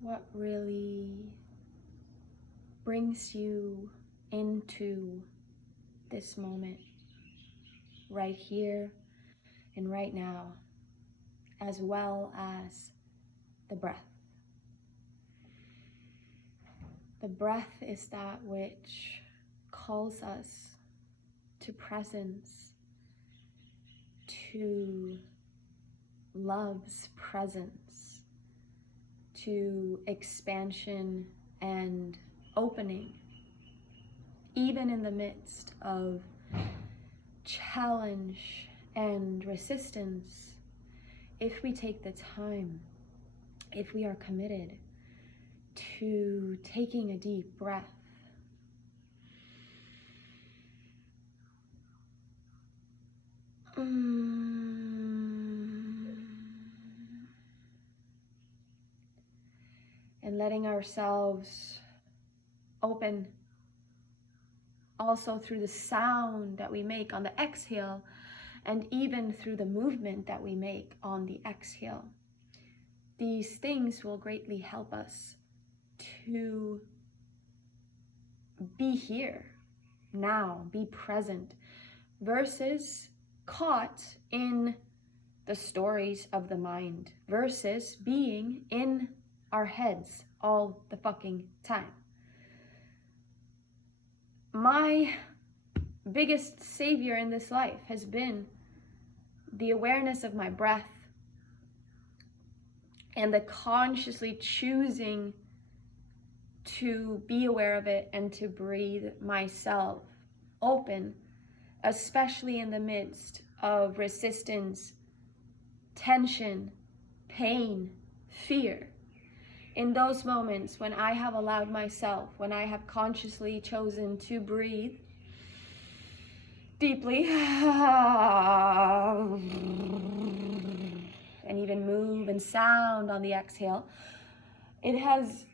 What really brings you into this moment, right here and right now, as well as the breath? The breath is that which calls us to presence, to love's presence, to expansion and opening, even in the midst of challenge and resistance. If we take the time, if we are committed to taking a deep breath, and letting ourselves open also through the sound that we make on the exhale, and even through the movement that we make on the exhale. These things will greatly help us to be here now, be present, versus caught in the stories of the mind, versus being in our heads all the fucking time. My biggest savior in this life has been the awareness of my breath and the consciously choosing to be aware of it and to breathe myself open, especially in the midst of resistance, tension, pain, fear. In those moments when I have allowed myself, when I have consciously chosen to breathe deeply and even move and sound on the exhale, it has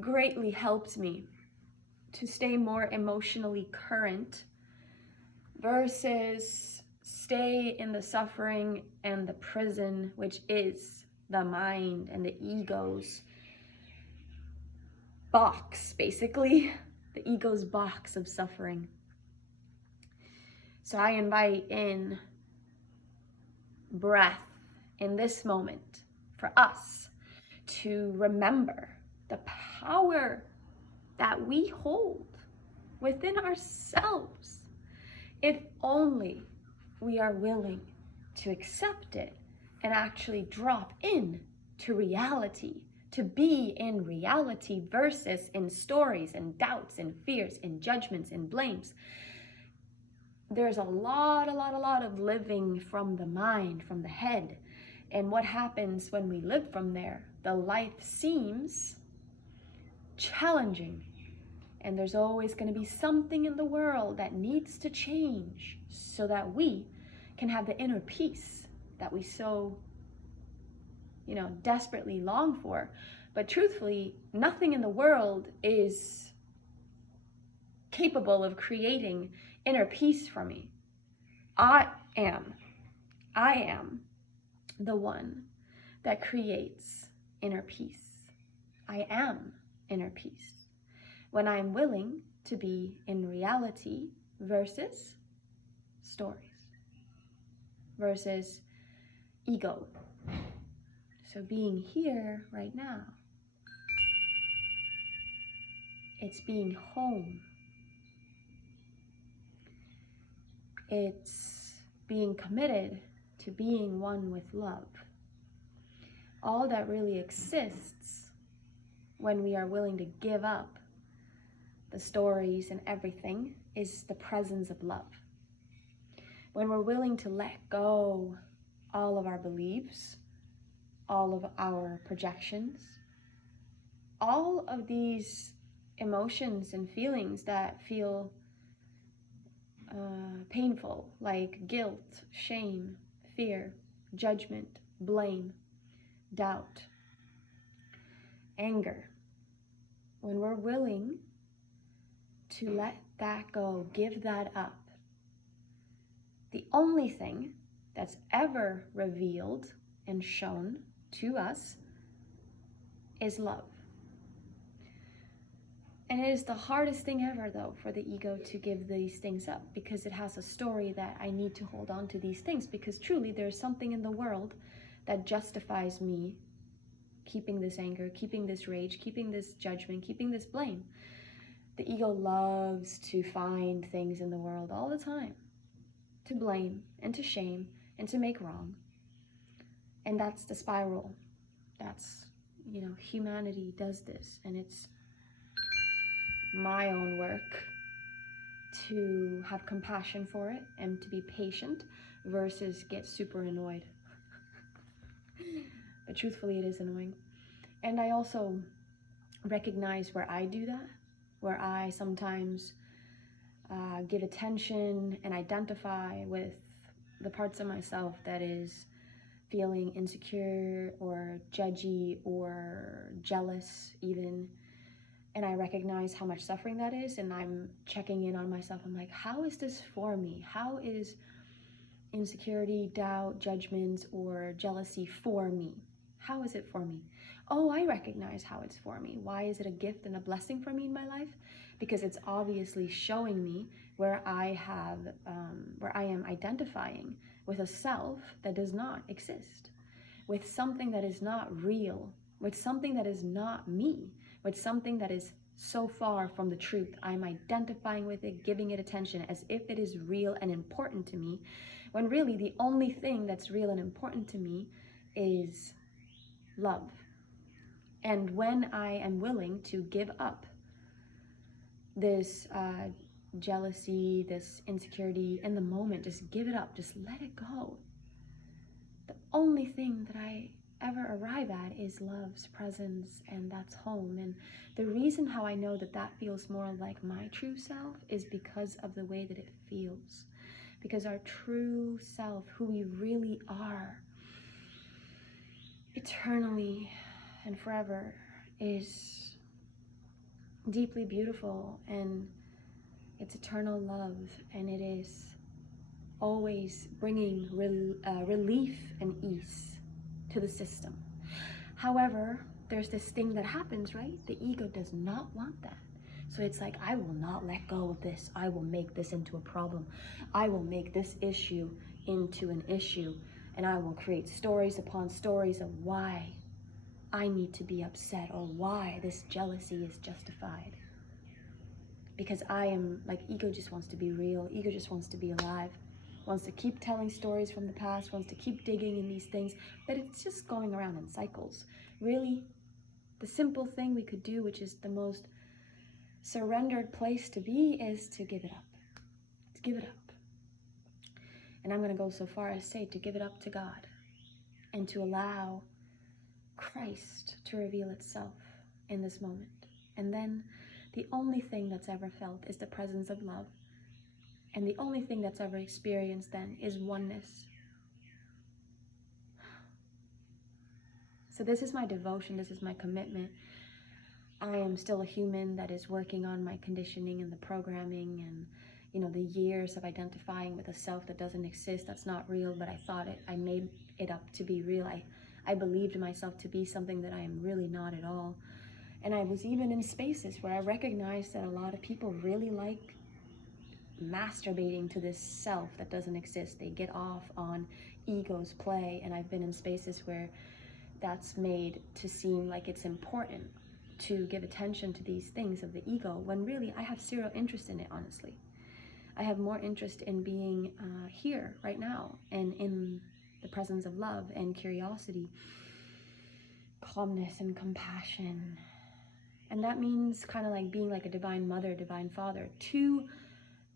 greatly helped me to stay more emotionally current versus stay in the suffering and the prison, which is the mind and the ego's box, basically, the ego's box of suffering. So I invite in breath in this moment for us to remember the power that we hold within ourselves, if only we are willing to accept it and actually drop in to reality, to be in reality versus in stories and doubts and fears and judgments and blames. There's a lot of living from the mind, from the head. And what happens when we live from there? The life seems challenging. And there's always going to be something in the world that needs to change so that we can have the inner peace that we so, desperately long for. But truthfully, nothing in the world is capable of creating inner peace for me. I am the one that creates inner peace. I am inner peace when I'm willing to be in reality versus stories, versus ego. So being here right now, it's being home. It's being committed to being one with love. All that really exists when we are willing to give up the stories and everything is the presence of love. When we're willing to let go all of our beliefs, all of our projections, all of these emotions and feelings that feel painful, like guilt, shame, fear, judgment, blame, doubt, anger. When we're willing to let that go, give that up, the only thing that's ever revealed and shown to us is love. And it is the hardest thing ever, though, for the ego to give these things up, because it has a story that I need to hold on to these things, because truly there's something in the world that justifies me keeping this anger, keeping this rage, keeping this judgment, keeping this blame. The ego loves to find things in the world all the time to blame and to shame and to make wrong. And that's the spiral. That's, humanity does this, and it's my own work to have compassion for it and to be patient versus get super annoyed. But truthfully, it is annoying. And I also recognize where I do that, where I sometimes give attention and identify with the parts of myself that is feeling insecure or judgy or jealous even. And I recognize how much suffering that is, and I'm checking in on myself. I'm like, how is this for me? How is insecurity, doubt, judgments, or jealousy for me? How is it for me? Oh, I recognize how it's for me. Why is it a gift and a blessing for me in my life? Because it's obviously showing me where I am identifying with a self that does not exist, with something that is not real, with something that is not me, with something that is so far from the truth. I'm identifying with it, giving it attention as if it is real and important to me, when really the only thing that's real and important to me is love. And when I am willing to give up this jealousy, this insecurity in the moment, just give it up, just let it go. The only thing that I ever arrive at is love's presence, and that's home. And the reason how I know that that feels more like my true self is because of the way that it feels. Because our true self, who we really are, eternally and forever, is deeply beautiful, and it's eternal love, and it is always bringing relief and ease to the system. However, there's this thing that happens, right? The ego does not want that. So it's like, I will not let go of this. I will make this into a problem. I will make this issue into an issue, and I will create stories upon stories of why I need to be upset or why this jealousy is justified. Because ego just wants to be real. Ego just wants to be alive. Wants to keep telling stories from the past, wants to keep digging in these things, but it's just going around in cycles. Really, the simple thing we could do, which is the most surrendered place to be, is to give it up. To give it up. And I'm going to go so far as say to give it up to God and to allow Christ to reveal itself in this moment. And then the only thing that's ever felt is the presence of love. And the only thing that's ever experienced then is oneness. So this is my devotion, this is my commitment. I am still a human that is working on my conditioning and the programming and, the years of identifying with a self that doesn't exist, that's not real, but I made it up to be real. I believed myself to be something that I am really not at all. And I was even in spaces where I recognized that a lot of people really like masturbating to this self that doesn't exist. They get off on ego's play, and I've been in spaces where that's made to seem like it's important to give attention to these things of the ego, when really I have zero interest in it, honestly. I have more interest in being here right now and in the presence of love and curiosity, calmness and compassion. And that means kind of like being like a divine mother, divine father to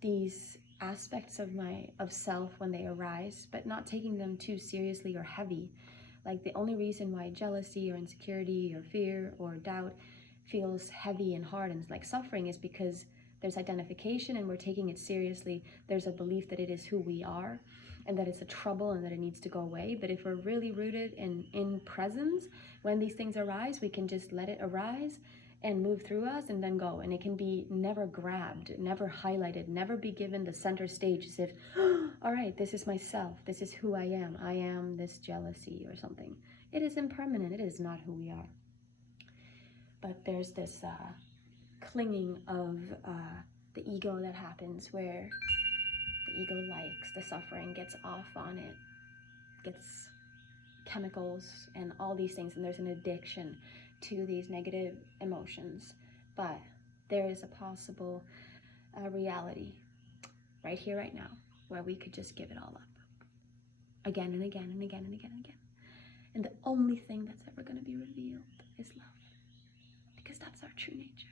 these aspects of self when they arise, but not taking them too seriously or heavy. Like the only reason why jealousy or insecurity or fear or doubt feels heavy and hard and like suffering is because there's identification and we're taking it seriously. There's a belief that it is who we are and that it's a trouble and that it needs to go away. But if we're really rooted in presence, when these things arise, we can just let it arise and move through us and then go. And it can be never grabbed, never highlighted, never be given the center stage as if, all right, this is myself. This is who I am. I am this jealousy or something. It is impermanent. It is not who we are. But there's this clinging of the ego that happens where the ego likes the suffering, gets off on it, gets chemicals and all these things, and there's an addiction to these negative emotions. But there is a possible reality right here, right now, where we could just give it all up again and again and again and again and again. And the only thing that's ever going to be revealed is love, because that's our true nature.